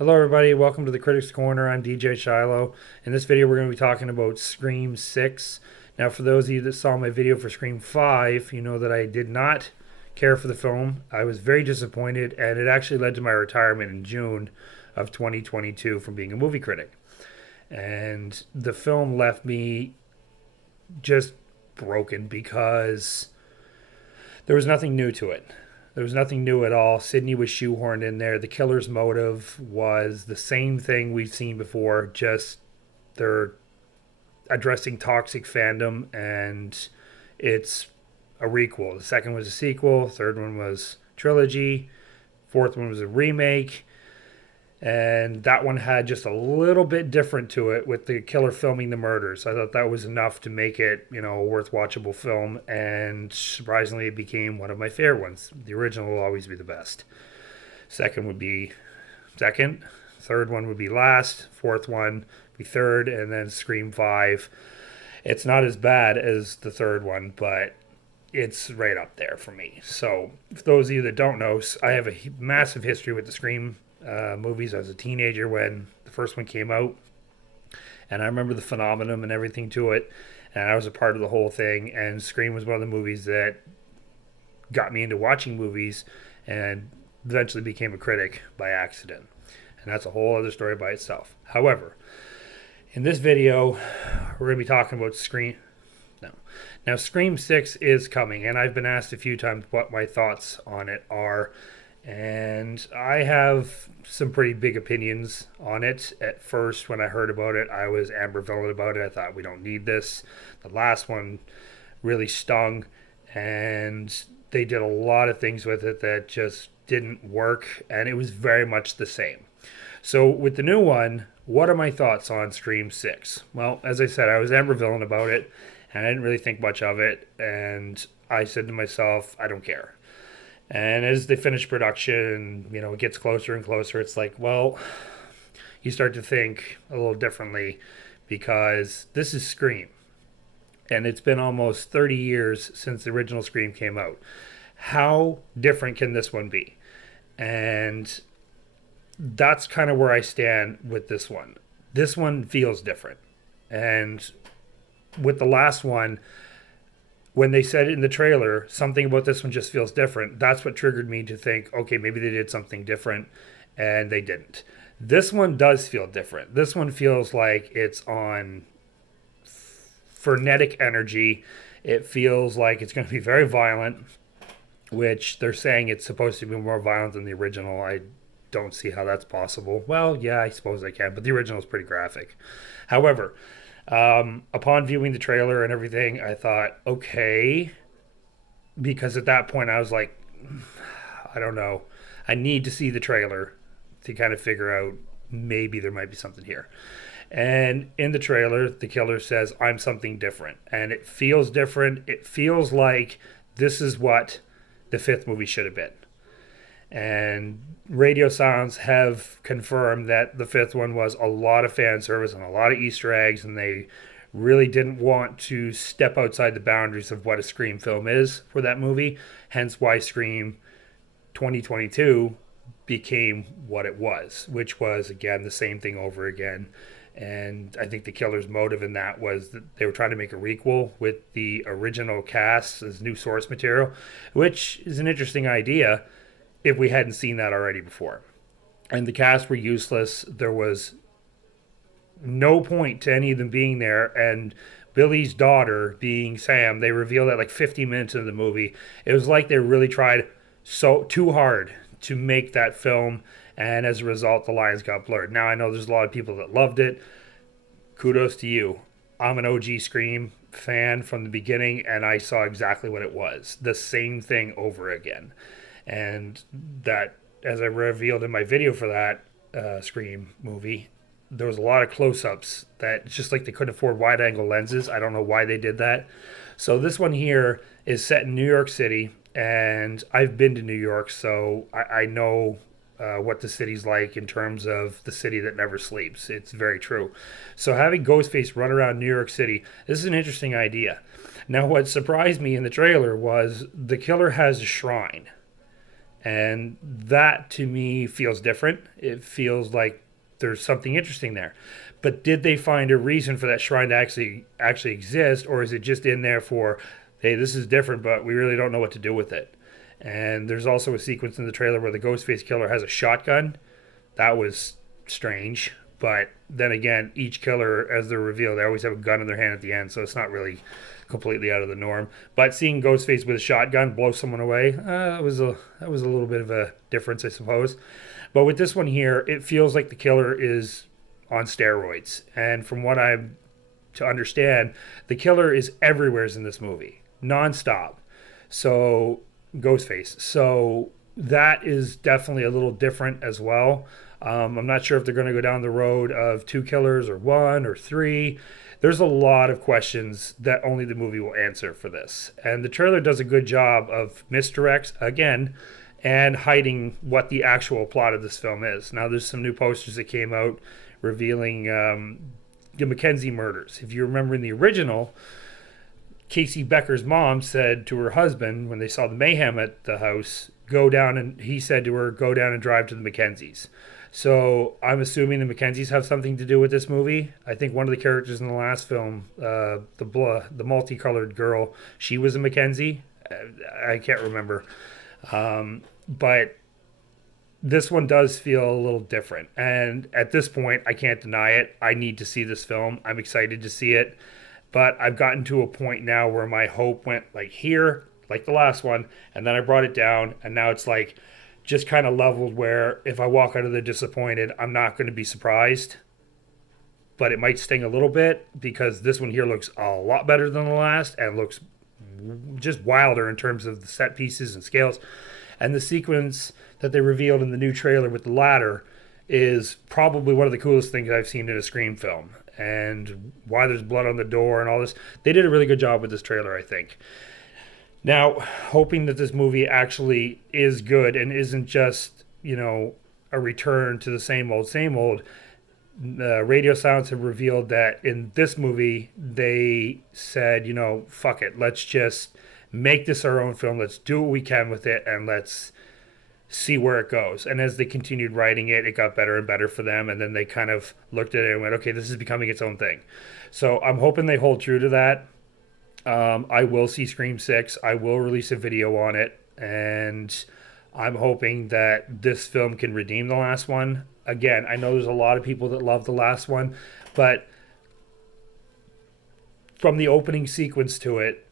Hello, everybody. Welcome to the Critics Corner. I'm DJ Shilo. In this video, we're going to be talking about Scream 6. Now, for those of you that saw my video for Scream 5, you know that I did not care for the film. I was very disappointed, and it actually led to my retirement in June of 2022 from being a movie critic. And the film left me just broken because there was nothing new to it. There was nothing new at all. Sydney was shoehorned in there. The killer's motive was the same thing we've seen before, just they're addressing toxic fandom, and it's a requel. The second was a sequel, third one was trilogy, fourth one was a remake, and that one had just a little bit different to it with the killer filming the murders. I thought that was enough to make it, a worth watchable film, and surprisingly, it became one of my favorite ones. The original will always be the best. Second would be second, third one would be last, fourth one would be third, and then Scream 5. It's not as bad as the third one, but it's right up there for me. So, for those of you that don't know, I have a massive history with the Scream movies. I was a teenager when the first one came out, and I remember the phenomenon and everything to it, and I was a part of the whole thing. And Scream was one of the movies that got me into watching movies, and eventually became a critic by accident. And that's a whole other story by itself. However, in this video, we're going to be talking about Scream. No. Now, Scream 6 is coming, and I've been asked a few times what my thoughts on it are. And I have some pretty big opinions on it. At first, when I heard about it, I was ambivalent about it. I thought, we don't need this. The last one really stung, and they did a lot of things with it that just didn't work, and it was very much the same. So with the new one, what are my thoughts on Scream 6? Well, as I said, I was ambivalent about it, and I didn't really think much of it, and I said to myself, I don't care. And as they finish production, it gets closer and closer, it's like, well, you start to think a little differently, because this is Scream. And it's been almost 30 years since the original Scream came out. How different can this one be? And that's kind of where I stand with this one. This one feels different. And with the last one, when they said it in the trailer, something about this one just feels different, that's what triggered me to think, okay, maybe they did something different, and they didn't. This one does feel different. This one feels like it's on frenetic energy. It feels like it's going to be very violent, which they're saying it's supposed to be more violent than the original. I don't see how that's possible. Well, yeah, I suppose I can, but the original is pretty graphic. However, upon viewing the trailer and everything, I thought, okay, because at that point I was like, I don't know. I need to see the trailer to kind of figure out maybe there might be something here. And in the trailer, the killer says, I'm something different. And it feels different. It feels like this is what the fifth movie should have been. And radio silence have confirmed that the fifth one was a lot of fan service and a lot of Easter eggs, and they really didn't want to step outside the boundaries of what a Scream film is for that movie. Hence why Scream 2022 became what it was, which was, again, the same thing over again. And I think the killer's motive in that was that they were trying to make a requel with the original cast as new source material, which is an interesting idea if we hadn't seen that already before. And the cast were useless. There was no point to any of them being there. And Billy's daughter being Sam, they revealed that like 50 minutes into the movie. It was like they really tried too hard to make that film, and as a result, the lines got blurred. Now, I know there's a lot of people that loved it. Kudos to you. I'm an OG Scream fan from the beginning, and I saw exactly what it was. The same thing over again. And that, as I revealed in my video for that Scream movie, there was a lot of close-ups that just like they couldn't afford wide-angle lenses. I don't know why they did that. So this one here is set in New York City, and I've been to New York, so I know what the city's like in terms of the city that never sleeps. It's very true. So having Ghostface run around New York City, this is an interesting idea. Now, what surprised me in the trailer was the killer has a shrine. And that to me feels different. It feels like there's something interesting there. But did they find a reason for that shrine to actually exist, or is it just in there for, hey, this is different, but we really don't know what to do with it? And there's also a sequence in the trailer where the Ghostface killer has a shotgun. That was strange. But then again, each killer, as they're revealed, they always have a gun in their hand at the end, so it's not really completely out of the norm. But seeing Ghostface with a shotgun blow someone away, that was a little bit of a difference, I suppose. But with this one here, it feels like the killer is on steroids, and from what I'm to understand, the killer is everywhere in this movie, nonstop. So Ghostface. So that is definitely a little different as well. I'm not sure if they're going to go down the road of two killers or one or three. There's a lot of questions that only the movie will answer for this. And the trailer does a good job of misdirects, again, and hiding what the actual plot of this film is. Now, there's some new posters that came out revealing the Mackenzie murders. If you remember in the original, Casey Becker's mom said to her husband when they saw the mayhem at the house, go down, and he said to her, go down and drive to the Mackenzies. So I'm assuming the Mackenzies have something to do with this movie. I think one of the characters in the last film, the multicolored girl, she was a Mackenzie. I can't remember. But this one does feel a little different. And at this point, I can't deny it. I need to see this film. I'm excited to see it. But I've gotten to a point now where my hope went like here, like the last one, and then I brought it down, and now it's like just kind of leveled where if I walk out of there disappointed, I'm not going to be surprised. But it might sting a little bit because this one here looks a lot better than the last and looks just wilder in terms of the set pieces and scales. And the sequence that they revealed in the new trailer with the ladder is probably one of the coolest things I've seen in a Scream film. And why there's blood on the door and all this. They did a really good job with this trailer, I think. Now, hoping that this movie actually is good and isn't just, a return to the same old, same old. Radio Silence have revealed that in this movie, they said, fuck it. Let's just make this our own film. Let's do what we can with it, and let's see where it goes. And as they continued writing it, it got better and better for them. And then they kind of looked at it and went, okay, this is becoming its own thing. So I'm hoping they hold true to that. I will see Scream 6. I will release a video on it. And I'm hoping that this film can redeem the last one. Again, I know there's a lot of people that love the last one, but from the opening sequence to it,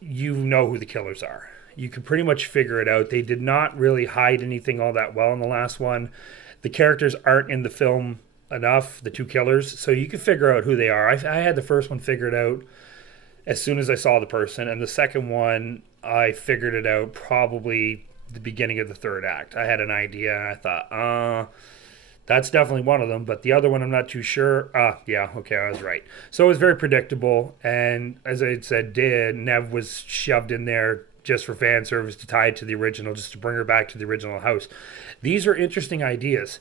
you know who the killers are. You can pretty much figure it out. They did not really hide anything all that well in the last one. The characters aren't in the film enough, the two killers, so you can figure out who they are. I had the first one figured out as soon as I saw the person, and the second one, I figured it out probably the beginning of the third act. I had an idea, and I thought, that's definitely one of them, but the other one I'm not too sure. Yeah, okay, I was right. So it was very predictable, and as I said, Nev was shoved in there just for fan service to tie it to the original, just to bring her back to the original house. These are interesting ideas,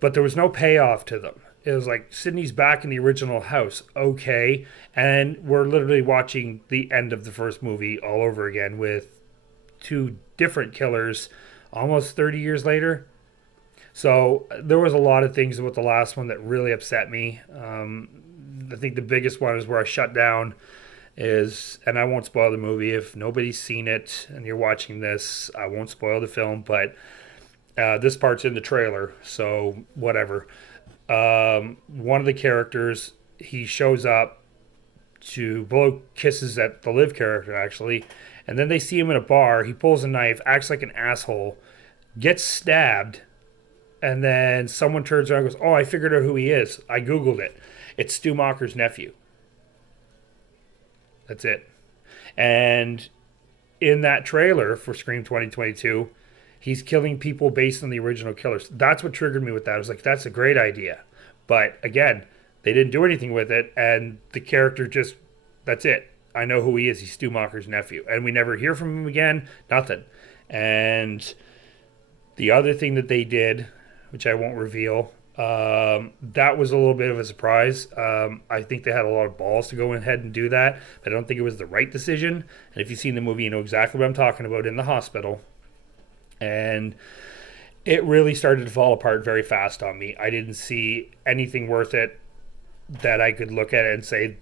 but there was no payoff to them. It was like, Sydney's back in the original house, okay, and we're literally watching the end of the first movie all over again with two different killers almost 30 years later. So there was a lot of things with the last one that really upset me. I think the biggest one is where I shut down is, and I won't spoil the movie if nobody's seen it and you're watching this, I won't spoil the film, but this part's in the trailer, so whatever. One of the characters, he shows up to blow kisses at the Liv character, actually, and then they see him in a bar. He pulls a knife, acts like an asshole, gets stabbed, and then someone turns around and goes, oh, I figured out who he is. I Googled it. It's Stu Macher's nephew. That's it. And in that trailer for Scream 2022, he's killing people based on the original killers. That's what triggered me with that. I was like, that's a great idea. But again, they didn't do anything with it, and the character just, that's it. I know who he is. He's Stu Macher's nephew. And we never hear from him again. Nothing. And the other thing that they did, which I won't reveal, that was a little bit of a surprise. I think they had a lot of balls to go ahead and do that, but I don't think it was the right decision. And if you've seen the movie, you know exactly what I'm talking about. In the hospital, And it really started to fall apart very fast on me. I didn't see anything worth it that I could look at it and say,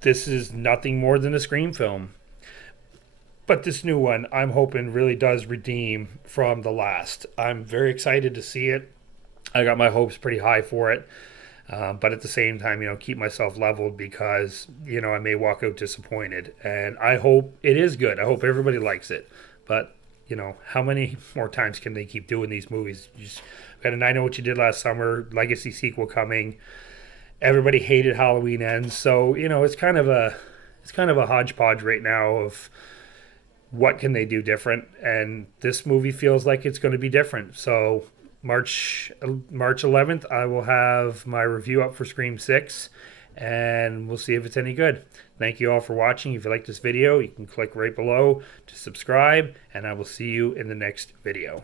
this is nothing more than a Scream film. But this new one, I'm hoping, really does redeem from the last. I'm very excited to see it. I got my hopes pretty high for it. But at the same time, keep myself leveled because, I may walk out disappointed. And I hope it is good. I hope everybody likes it. But, how many more times can they keep doing these movies? You just got an I Know What You Did Last Summer legacy sequel coming. Everybody hated Halloween Ends. So, it's kind of a hodgepodge right now of what can they do different, and this movie feels like it's going to be different. So March 11th, I will have my review up for Scream 6, and we'll see if it's any good. Thank you all for watching. If you like this video, you can click right below to subscribe, and I will see you in the next video.